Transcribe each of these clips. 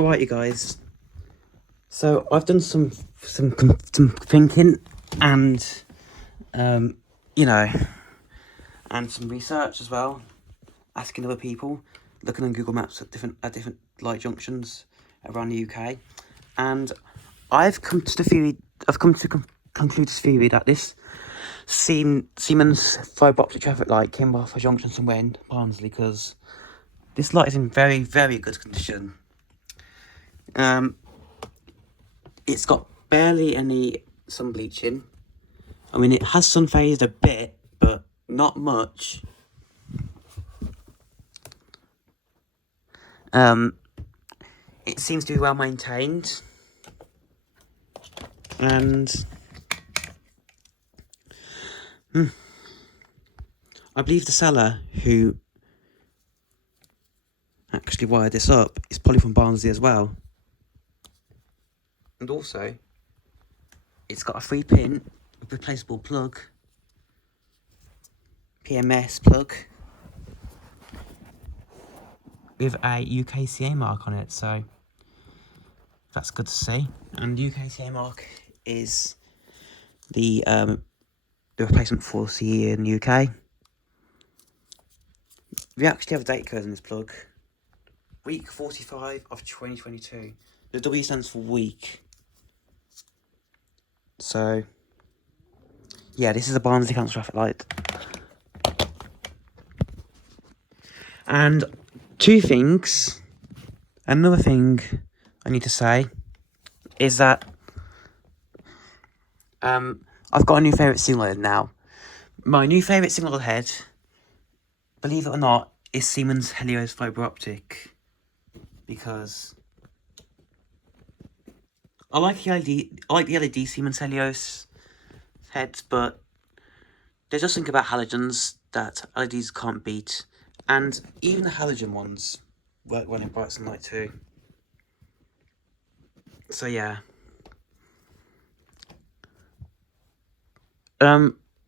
Alright, you guys. So I've done some thinking and you know, and some research as well, asking other people, looking on Google Maps at different light junctions around the UK, and I've come to the theory. I've come to conclude this theory that this Siemens fibre optic traffic light came off a junction somewhere in Barnsley, because this light is in very, very good condition. It's got barely any sun bleaching. I mean, it has sun phased a bit, but not much. It seems to be well maintained, and I believe the seller who actually wired this up is probably from Barnsley as well. And also, it's got a 3-pin replaceable plug, PMS plug, with a UKCA mark on it, so that's good to see. And UKCA mark is the replacement for CE in the UK. We actually have a date code in this plug. Week 45 of 2022. The W stands for week. So, yeah, this is a Barnsley Council traffic light. And two things. Another thing I need to say is that I've got a new favourite signal head now. My new favourite signal head, believe it or not, is Siemens Helios Fibre Optic. Because I like the LED Siemens Helios heads, but there's just something about halogens that LEDs can't beat. And even the halogen ones work well in bright sunlight too. So yeah.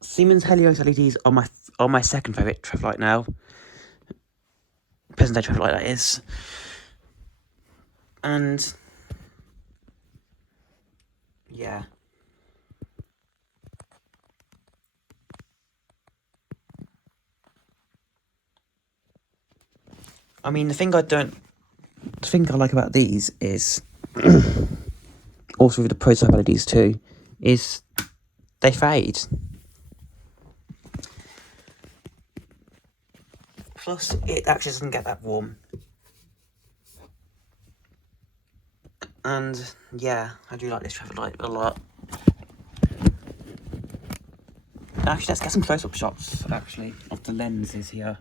Siemens Helios LEDs are my second favourite traffic light now. Present day traffic light, that is. And yeah. I mean, the thing I like about these is, also with the prototype LEDs too, is they fade. Plus, it actually doesn't get that warm. And yeah, I do like this traffic light a lot. Actually, let's get some close-up shots, actually, of the lenses here.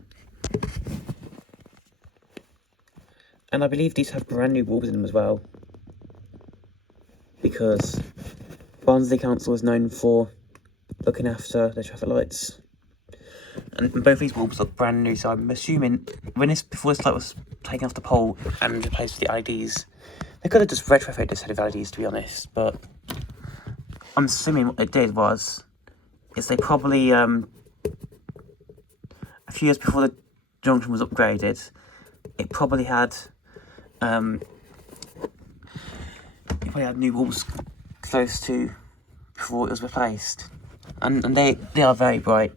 And I believe these have brand new bulbs in them as well, because Barnsley Council is known for looking after their traffic lights. And both these bulbs look brand new, so I'm assuming before this light was taken off the pole and replaced with the LEDs, they could have just retrofitted this set of LEDs, to be honest, but I'm assuming what they did is they probably, a few years before the junction was upgraded, it probably had new bulbs close to before it was replaced, and they are very bright.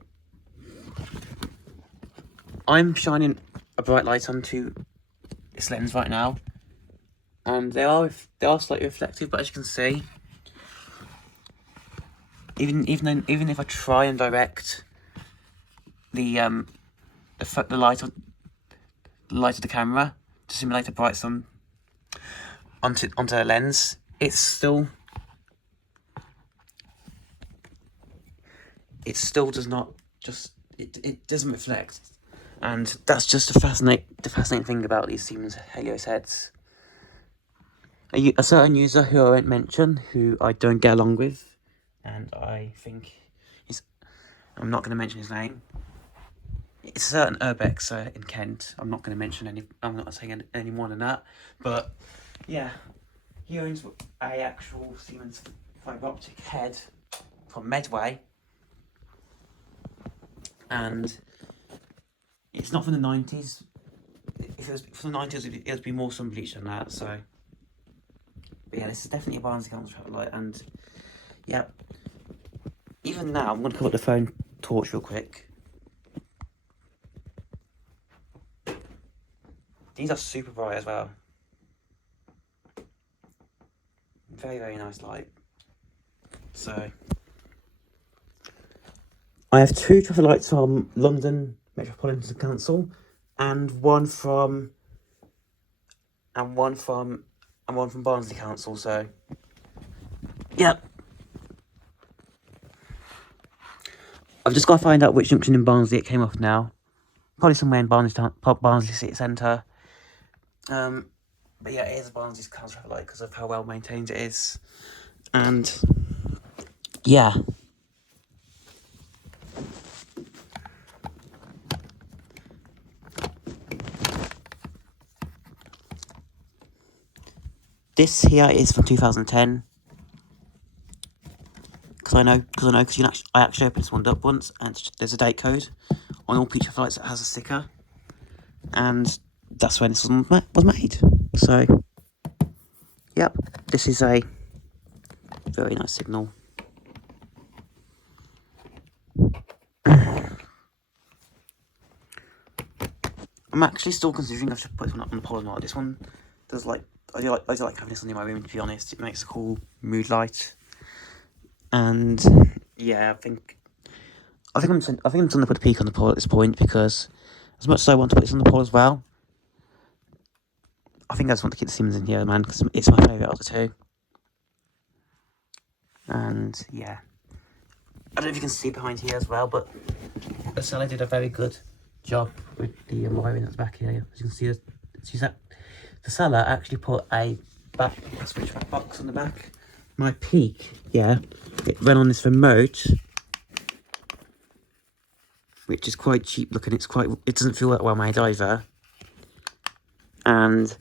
I'm shining a bright light onto this lens right now, and they are slightly reflective, but as you can see, even if I try and direct the light of the camera to simulate a bright sun onto the lens, it still does not it doesn't reflect. And that's just the fascinating thing about these Siemens Helios heads. A certain user who I won't mention, who I don't get along with, and I think I'm not going to mention his name. It's a certain Urbexer in Kent. I'm not going to mention I'm not saying any more than that. But yeah, he owns a actual Siemens fibre optic head from Medway, and it's not from the 90s. If it was from the 90s, it would be more sun bleached than that. So But yeah, this is definitely a Barnsley Council traffic light, and yeah, even now, I'm going to cover up the phone torch real quick. These are super bright as well. Very, very nice light. So, I have 2 traffic lights from London Metropolitan Council, and one from Barnsley Council. So, yeah. I've just got to find out which junction in Barnsley it came off now. Probably somewhere in Barnsley City Centre. But yeah, it is a Barnsley Council traffic light because of how well maintained it is. And yeah. This here is from 2010. Because I actually opened this one up once, and there's a date code on all traffic lights that has a sticker, and that's when this was made. So, yep, this is a very nice signal. I'm actually still considering if I should put this one up on the pole or not. This one does I do like having this on in my room, to be honest. It makes a cool mood light. And yeah, I think I'm going to put a peak on the pole at this point, because as much as I want to put this on the pole as well, I think I just want to keep the Siemens in here, man, because it's my favourite of the two. And yeah, I don't know if you can see behind here as well, but the seller did a very good job with the wiring that's back here. As you can see that the seller actually put a switch back box on the back. My peak, yeah, it ran on this remote, which is quite cheap looking. It doesn't feel that well made either. And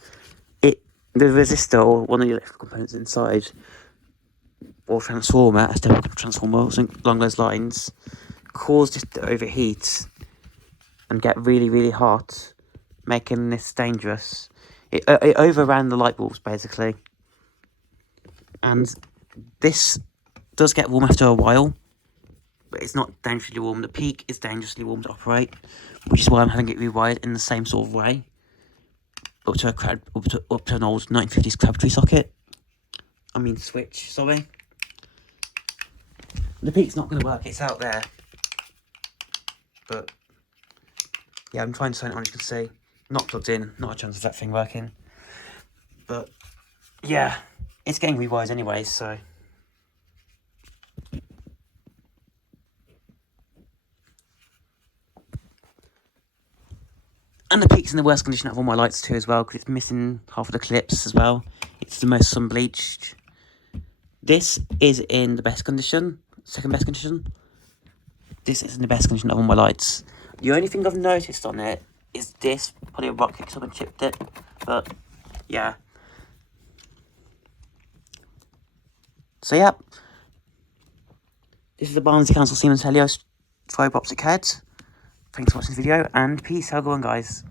the resistor, or one of the electrical components inside, or transformer, a step transformer, or something along those lines, caused it to overheat and get really, really hot, making this dangerous. It overran the light bulbs, basically. And this does get warm after a while, but it's not dangerously warm. The peak is dangerously warm to operate, which is why I'm having it rewired in the same sort of way, up to an old 1950s crab tree socket. Switch, sorry. The peak's not going to work, it's out there. But yeah, I'm trying to turn it on, as you can see. Not plugged in, not a chance of that thing working. But yeah, it's getting rewired anyway, so. And the peak's in the worst condition out of all my lights too as well, because it's missing half of the clips as well. It's the most sun bleached. This is in the best condition, second best condition. This is in the best condition of all my lights. The only thing I've noticed on it is this, probably a rock kicked up and chipped it, but yeah. So yeah, this is the Barnsley Council Siemens Helios Fibre Optic head. Thanks for watching this video, and peace. Have a good one, guys.